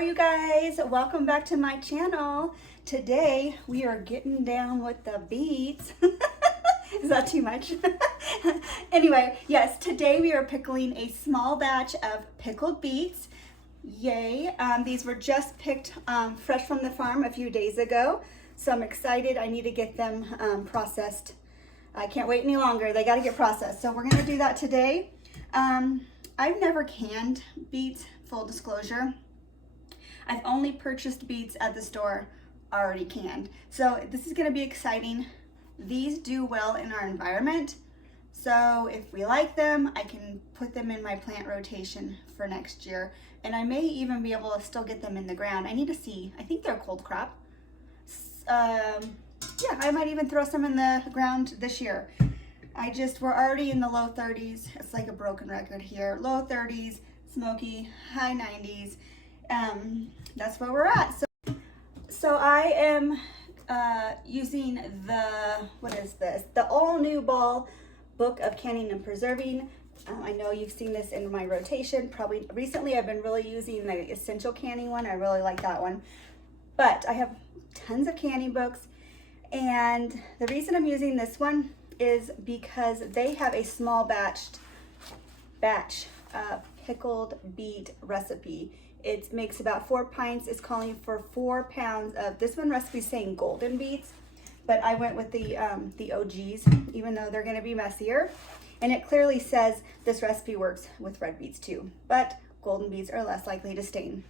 You guys, welcome back to my channel. Today we are getting down with the beets. Is that too much? Anyway, yes, today we are pickling a small batch of pickled beets. Yay. These were just picked fresh from the farm a few days ago, so I'm excited. I need to get them processed. I can't wait any longer. They got to get processed, so we're going to do that today. I've never canned beets, full disclosure. I've only purchased beets at the store already canned. So this is gonna be exciting. These do well in our environment. So if we like them, I can put them in my plant rotation for next year. And I may even be able to still get them in the ground. I need to see, I think they're a cold crop. Yeah, I might even throw some in the ground this year. We're already in the low 30s. It's like a broken record here. Low 30s, smoky, high 90s. That's where we're at. So I am using the all new Ball book of canning and preserving. I know you've seen this in my rotation. Probably recently I've been really using the essential canning one. I really like that one. But I have tons of canning books, and the reason I'm using this one is because they have a small batch pickled beet recipe. It makes about 4 pints. It's calling for 4 pounds of, this one recipe is saying golden beets, but I went with the OGs, even though they're gonna be messier. And it clearly says this recipe works with red beets too, but golden beets are less likely to stain.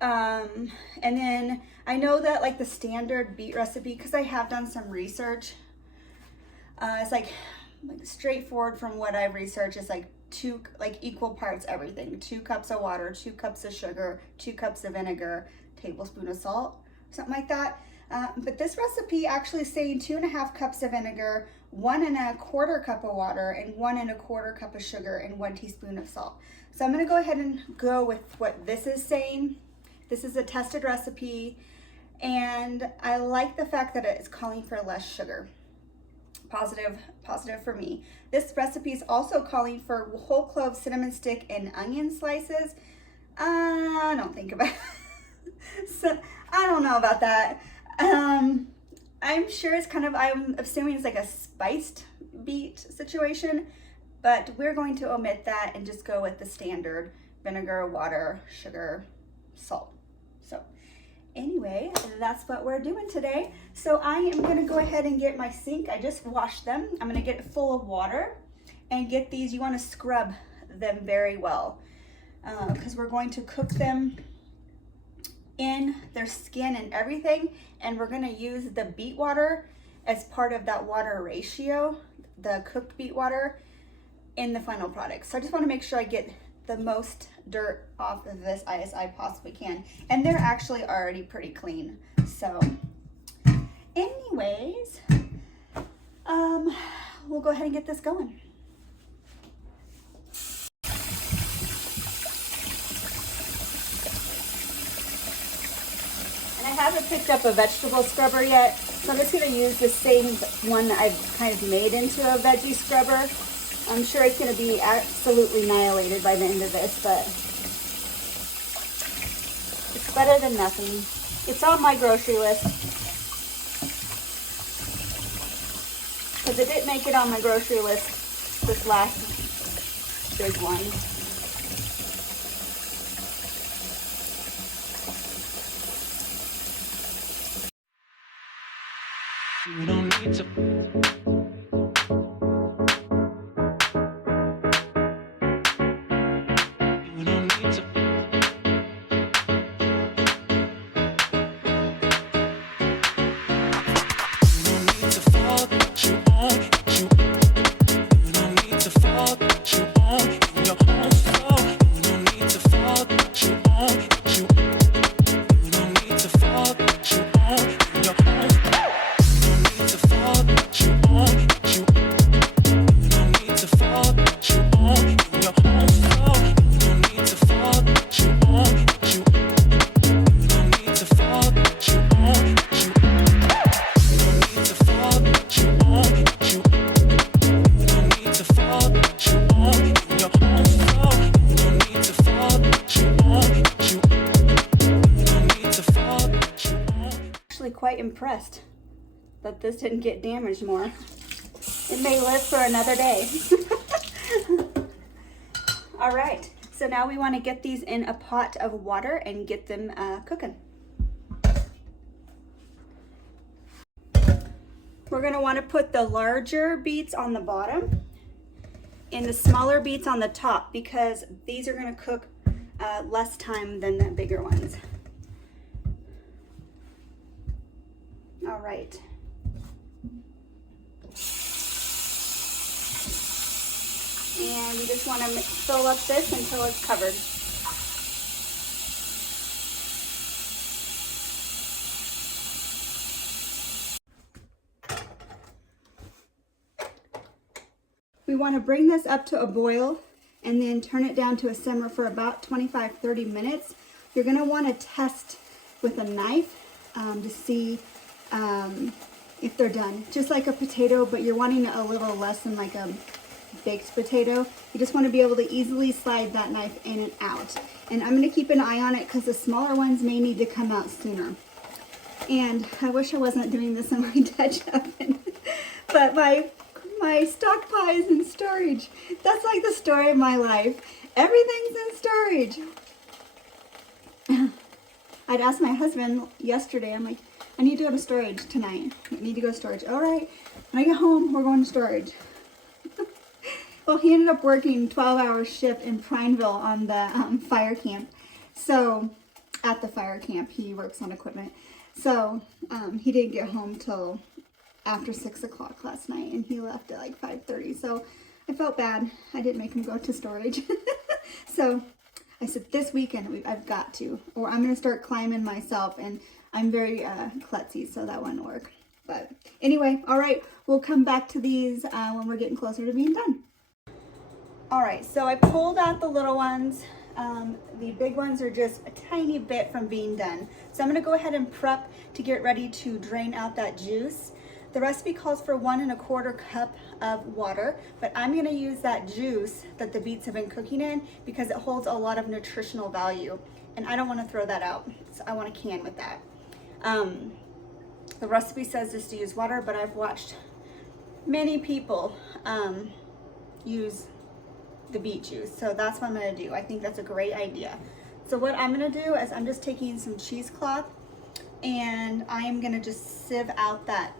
And then I know that like the standard beet recipe, because I have done some research, it's like straightforward from what I've researched. It's like equal parts everything. 2 cups of water, 2 cups of sugar, 2 cups of vinegar, tablespoon of salt, something like that. But this recipe actually is saying 2.5 cups of vinegar, 1.25 cup of water, and 1.25 cup of sugar, and 1 teaspoon of salt. So I'm gonna go ahead and go with what this is saying. This is a tested recipe, and I like the fact that it's calling for less sugar. Positive for me. This recipe is also calling for whole clove, cinnamon stick, and onion slices. I don't think about so I don't know about that. I'm sure it's I'm assuming it's like a spiced beet situation, but we're going to omit that and just go with the standard vinegar, water, sugar, salt. So anyway, that's what we're doing today. So I am gonna go ahead and get my sink. I just washed them. I'm gonna get it full of water and get these. You wanna scrub them very well because we're going to cook them in their skin and everything. And we're gonna use the beet water as part of that water ratio, the cooked beet water, in the final product. So I just wanna make sure I get the most dirt off of this as I possibly can. And they're actually already pretty clean. So anyways, we'll go ahead and get this going. And I haven't picked up a vegetable scrubber yet, so I'm just gonna use the same one that I've kind of made into a veggie scrubber. I'm sure it's going to be absolutely annihilated by the end of this, but it's better than nothing. It's on my grocery list because it didn't make it on my grocery list this last big one. You don't need to. You quite impressed that this didn't get damaged more. It may live for another day. All right, so now we want to get these in a pot of water and get them cooking. We're going to want to put the larger beets on the bottom and the smaller beets on the top, because these are going to cook less time than the bigger ones. All right. And we just want to fill up this until it's covered. We want to bring this up to a boil and then turn it down to a simmer for about 25-30 minutes. You're going to want to test with a knife to see if they're done. Just like a potato, but you're wanting a little less than like a baked potato. You just want to be able to easily slide that knife in and out. And I'm going to keep an eye on it because the smaller ones may need to come out sooner. And I wish I wasn't doing this in my Dutch oven, but my stock pie is in storage. That's like the story of my life. Everything's in storage. I'd asked my husband yesterday, I'm like, I need to go to storage tonight. I need to go to storage. All right, when I get home, we're going to storage. Well, he ended up working 12-hour shift in Prineville on the fire camp. So, at the fire camp, he works on equipment. So, he didn't get home till after 6 o'clock last night, and he left at like 5:30. So, I felt bad. I didn't make him go to storage. So, I said, this weekend, I've got to, or I'm going to start climbing myself, and I'm very klutzy, so that wouldn't work. But anyway, all right, we'll come back to these when we're getting closer to being done. All right, so I pulled out the little ones. The big ones are just a tiny bit from being done. So I'm gonna go ahead and prep to get ready to drain out that juice. The recipe calls for 1 1/4 cup of water, but I'm gonna use that juice that the beets have been cooking in because it holds a lot of nutritional value, and I don't wanna throw that out, so I want a can with that. The recipe says just to use water, but I've watched many people use the beet juice, so that's what I'm going to do. I think that's a great idea. So what I'm going to do is I'm just taking some cheesecloth and I'm going to just sieve out that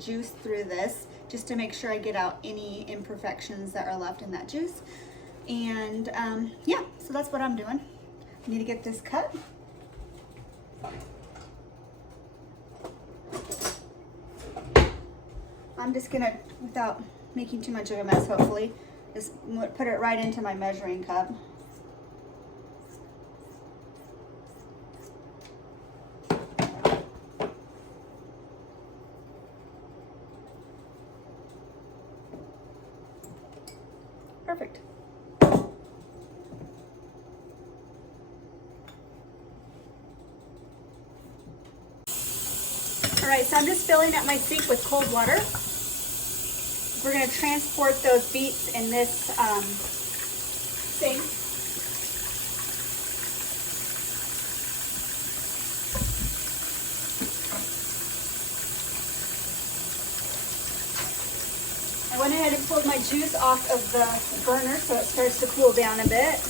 juice through this just to make sure I get out any imperfections that are left in that juice. And yeah, so that's what I'm doing. I need to get this cut. I'm just going to, without making too much of a mess hopefully, just put it right into my measuring cup. Perfect. All right, so I'm just filling up my sink with cold water. We're going to transport those beets in this sink. I went ahead and pulled my juice off of the burner so it starts to cool down a bit.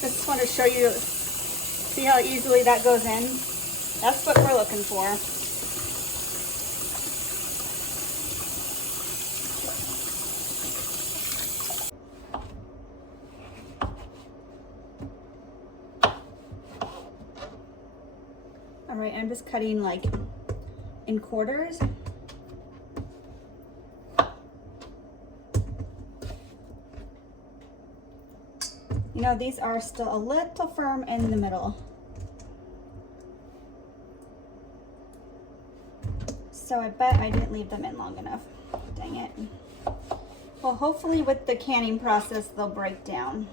I just want to show you, see how easily that goes in? That's what we're looking for. All right, I'm just cutting like in quarters. You know, these are still a little firm in the middle. So I bet I didn't leave them in long enough. Dang it. Well, hopefully with the canning process, they'll break down.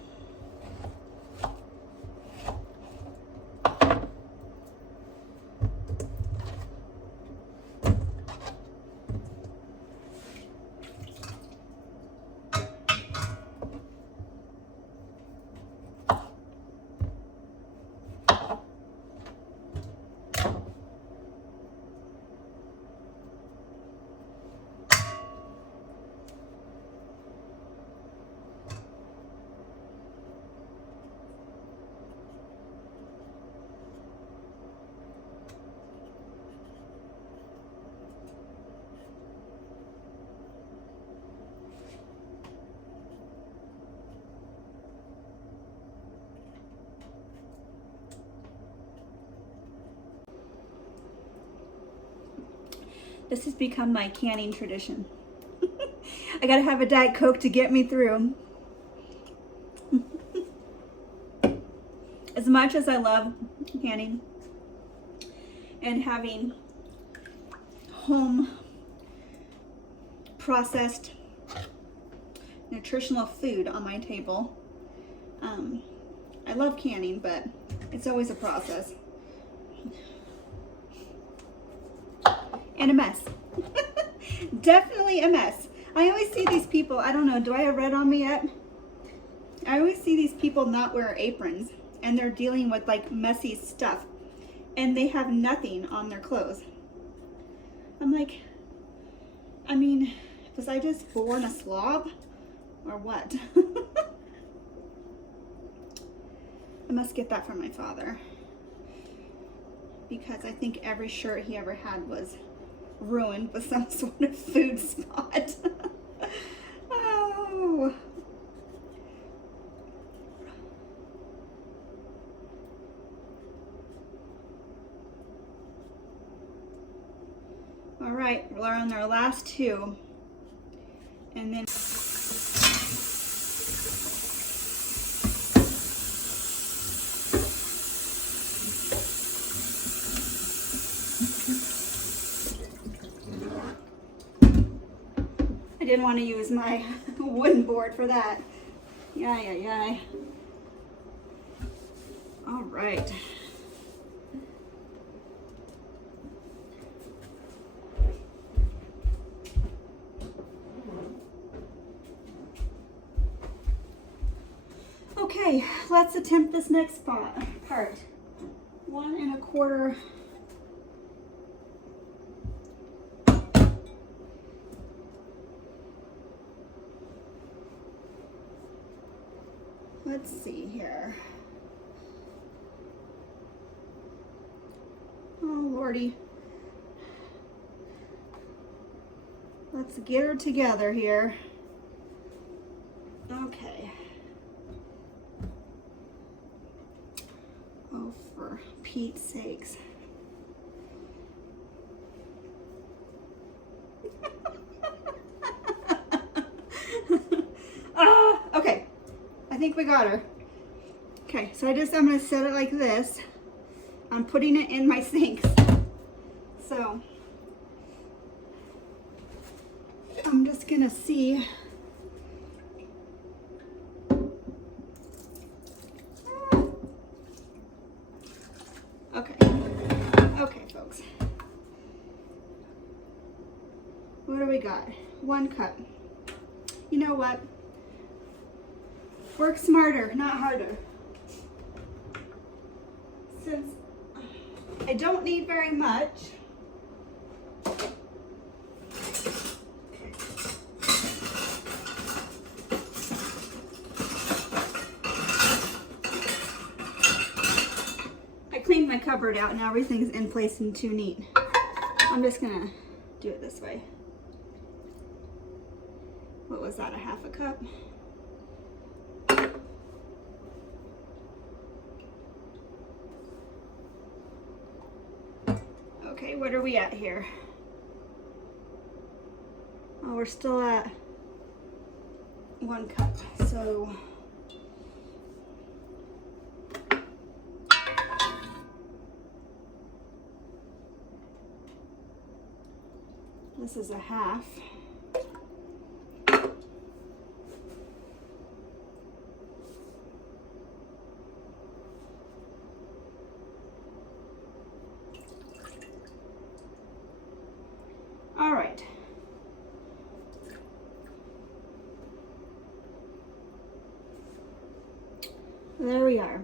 This has become my canning tradition. I gotta have a Diet Coke to get me through. As much as I love canning and having home processed nutritional food on my table, I love canning, but it's always a process and a mess. Definitely a mess. I always see these people, I don't know, do I have red on me yet? I always see these people not wear aprons and they're dealing with like messy stuff and they have nothing on their clothes. I'm like, I mean, was I just born a slob or what? I must get that from my father, because I think every shirt he ever had was ruined with some sort of food spot. Oh. All right, we're on our last two. And then I didn't want to use my wooden board for that. Yeah. All right. Okay, let's attempt this next part. 1 1/4. Let's see here. Oh, Lordy. Let's get her together here. Okay. Oh, for Pete's sakes. Okay. I think we got her. Okay, so I'm gonna set it like this. I'm putting it in my sinks. So I'm just gonna see. Okay, folks. What do we got? 1 cup. You know what? Work smarter, not harder. Since I don't need very much, I cleaned my cupboard out. Now everything's in place and too neat. I'm just gonna do it this way. What was that, a 1/2 cup? Okay, what are we at here? Oh, we're still at 1 cup, so this is a 1/2. All right. There we are.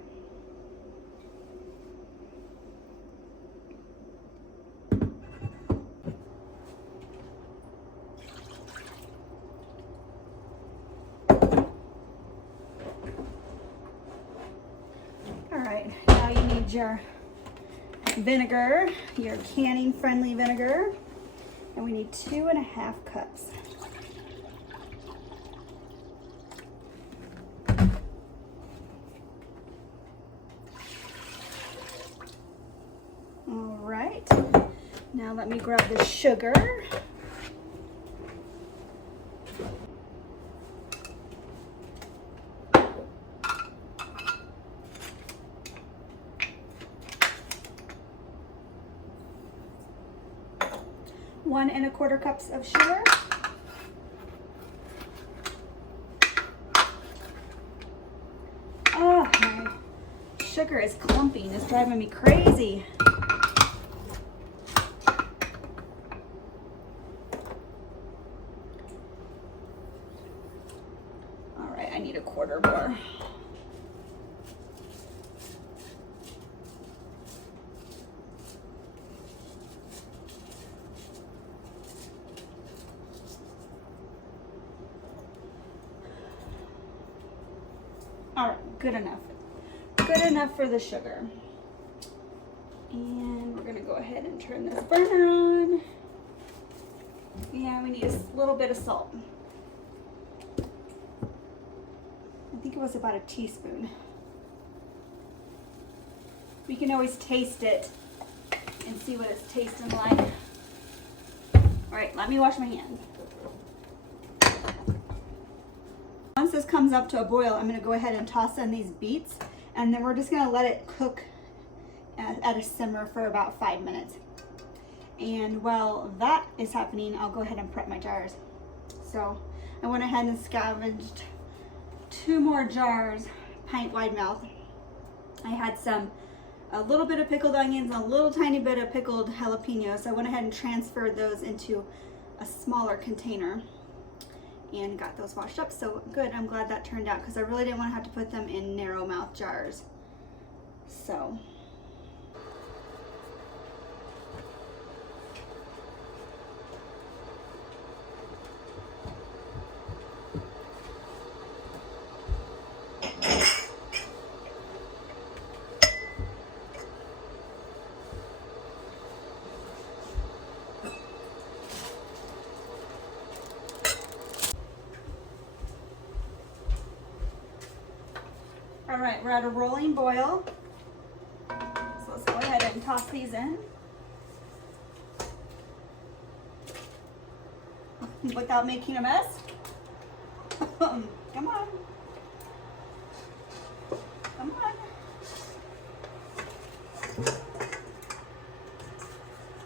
All right, now you need your vinegar, your canning friendly vinegar, and we need 2 1/2 cups. All right, now Now let me grab the sugar. One and a quarter cups of sugar. Oh, my sugar is clumping. It's driving me crazy. All right, I need a quarter more. All right, good enough. Good enough for the sugar. And we're gonna go ahead and turn this burner on. Yeah, we need a little bit of salt. I think it was about a teaspoon. We can always taste it and see what it's tasting like. All right, let me wash my hands. Once this comes up to a boil, I'm going to go ahead and toss in these beets, and then we're just going to let it cook at a simmer for about 5 minutes. And while that is happening, I'll go ahead and prep my jars. So I went ahead and scavenged 2 more jars, pint wide mouth. I had a little bit of pickled onions and a little tiny bit of pickled jalapenos. So I went ahead and transferred those into a smaller container and got those washed up. So good, I'm glad that turned out, because I really didn't want to have to put them in narrow mouth jars. So all right, we're at a rolling boil. So let's go ahead and toss these in. Without making a mess. Come on. Come on.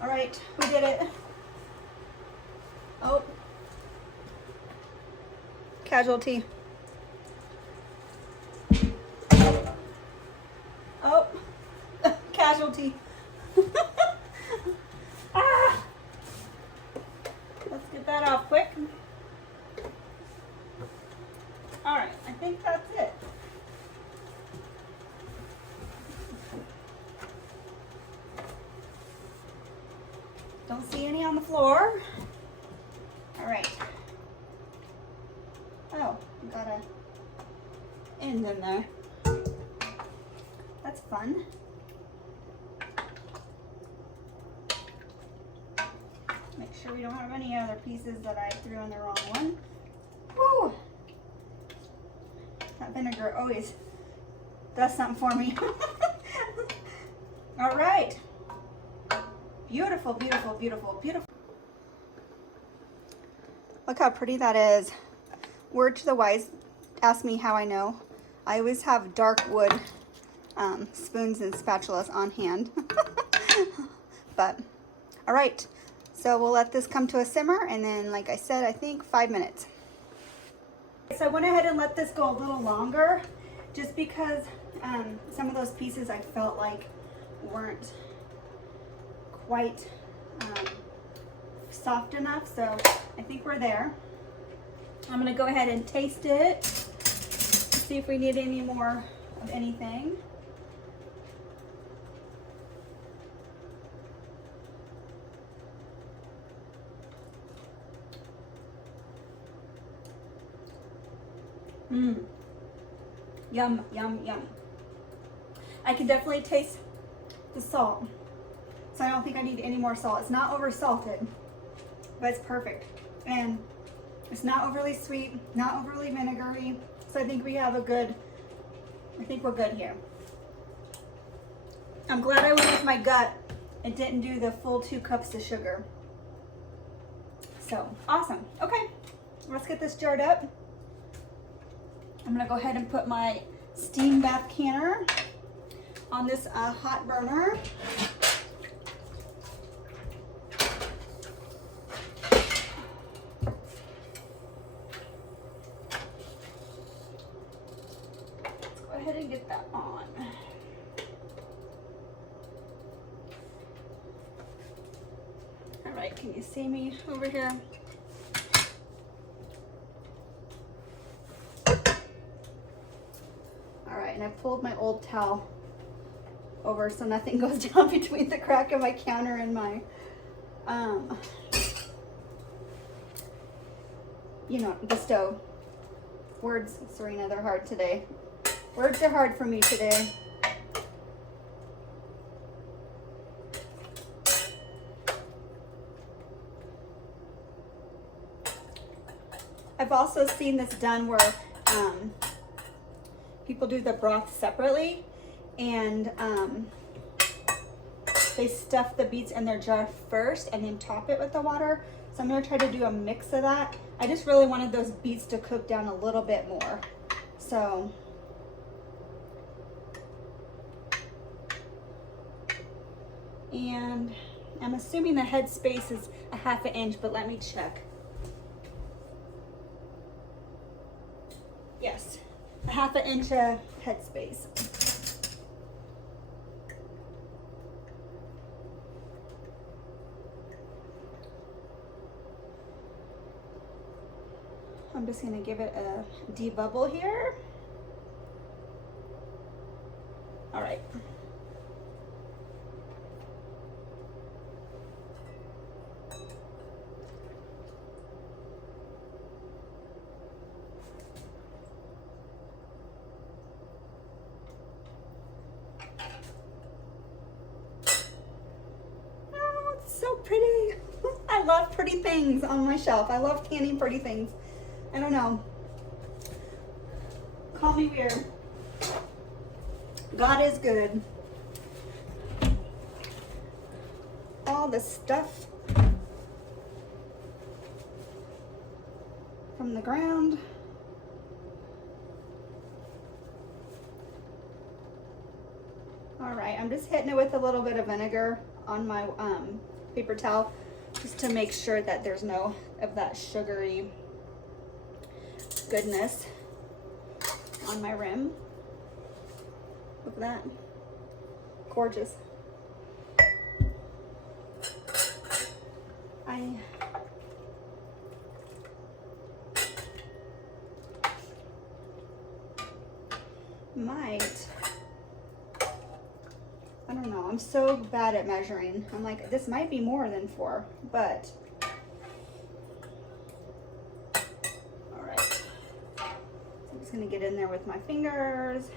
All right, we did it. Oh. Casualty. Oh, casualty. Ah! Let's get that off quick. All right, I think that's it. Don't see any on the floor. All right. Oh, got a end in there. That's fun. Make sure we don't have any other pieces that I threw in the wrong one. Woo! That vinegar always does something for me. All right. Beautiful, beautiful, beautiful, beautiful. Look how pretty that is. Word to the wise, ask me how I know. I always have dark wood spoons and spatulas on hand. But all right, so we'll let this come to a simmer, and then, like I said, I think 5 minutes. So I went ahead and let this go a little longer, just because some of those pieces I felt like weren't quite soft enough. So I think we're there. I'm gonna go ahead and taste it, see if we need any more of anything. Mmm. Yum, yum, yum. I can definitely taste the salt. So I don't think I need any more salt. It's not over salted, but it's perfect. And it's not overly sweet, not overly vinegary. So I think we have a good, I think we're good here. I'm glad I went with my gut it didn't do the full 2 cups of sugar. So awesome. Okay, let's get this jarred up. I'm gonna go ahead and put my steam bath canner on this hot burner. Let's go ahead and get that on. All right, can you see me over here? All right, and I pulled my old towel over so nothing goes down between the crack of my counter and my, you know, the stove. Words, Serena, they're hard today. Words are hard for me today. I've also seen this done where people do the broth separately, and they stuff the beets in their jar first and then top it with the water. So I'm gonna try to do a mix of that. I just really wanted those beets to cook down a little bit more. So and I'm assuming the head space is a 1/2 inch, but let me check. Yes, a 1/2 inch head space. I'm just gonna give it a debubble here. All right. Oh, it's so pretty. I love pretty things on my shelf. I love canning pretty things. I don't know. Call me weird. God is good. All the stuff from the ground. All right, I'm just hitting it with a little bit of vinegar on my paper towel just to make sure that there's no of that sugary goodness on my rim. Look at that. Gorgeous. I might, I don't know, I'm so bad at measuring. I'm like, this might be more than 4, but gonna get in there with my fingers.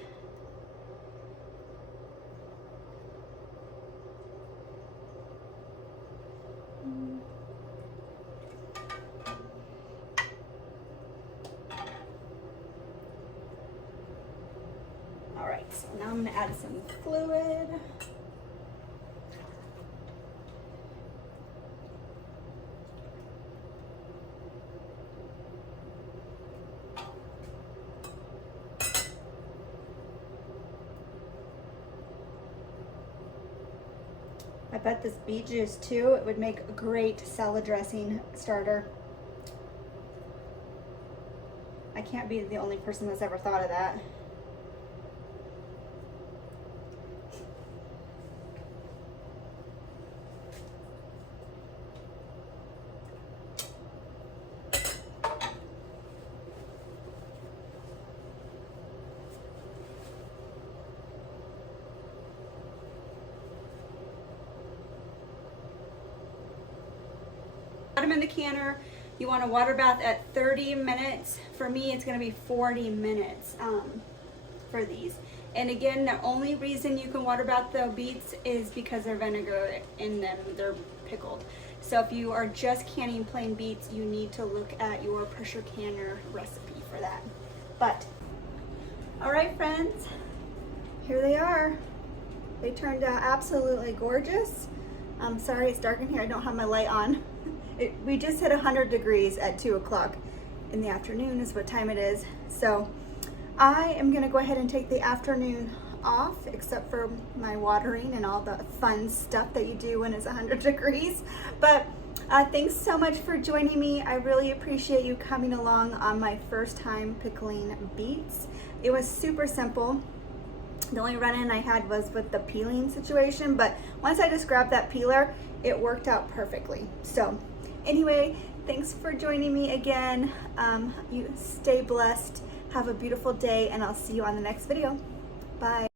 All right, so now I'm gonna add some fluid. I bet this beet juice too, it would make a great salad dressing starter. I can't be the only person that's ever thought of that. Put them in the canner. You want a water bath at 30 minutes. For me, it's gonna be 40 minutes for these. And again, the only reason you can water bath the beets is because there's vinegar in them, they're pickled. So if you are just canning plain beets, you need to look at your pressure canner recipe for that. But, all right friends, here they are. They turned out absolutely gorgeous. I'm sorry it's dark in here. I don't have my light on. We just hit 100 degrees at 2 o'clock in the afternoon is what time it is. So I am gonna go ahead and take the afternoon off, except for my watering and all the fun stuff that you do when it's 100 degrees. But thanks so much for joining me. I really appreciate you coming along on my first time pickling beets. It was super simple. The only run-in I had was with the peeling situation, but once I just grabbed that peeler, it worked out perfectly. So anyway, thanks for joining me again. You stay blessed, have a beautiful day, and I'll see you on the next video. Bye.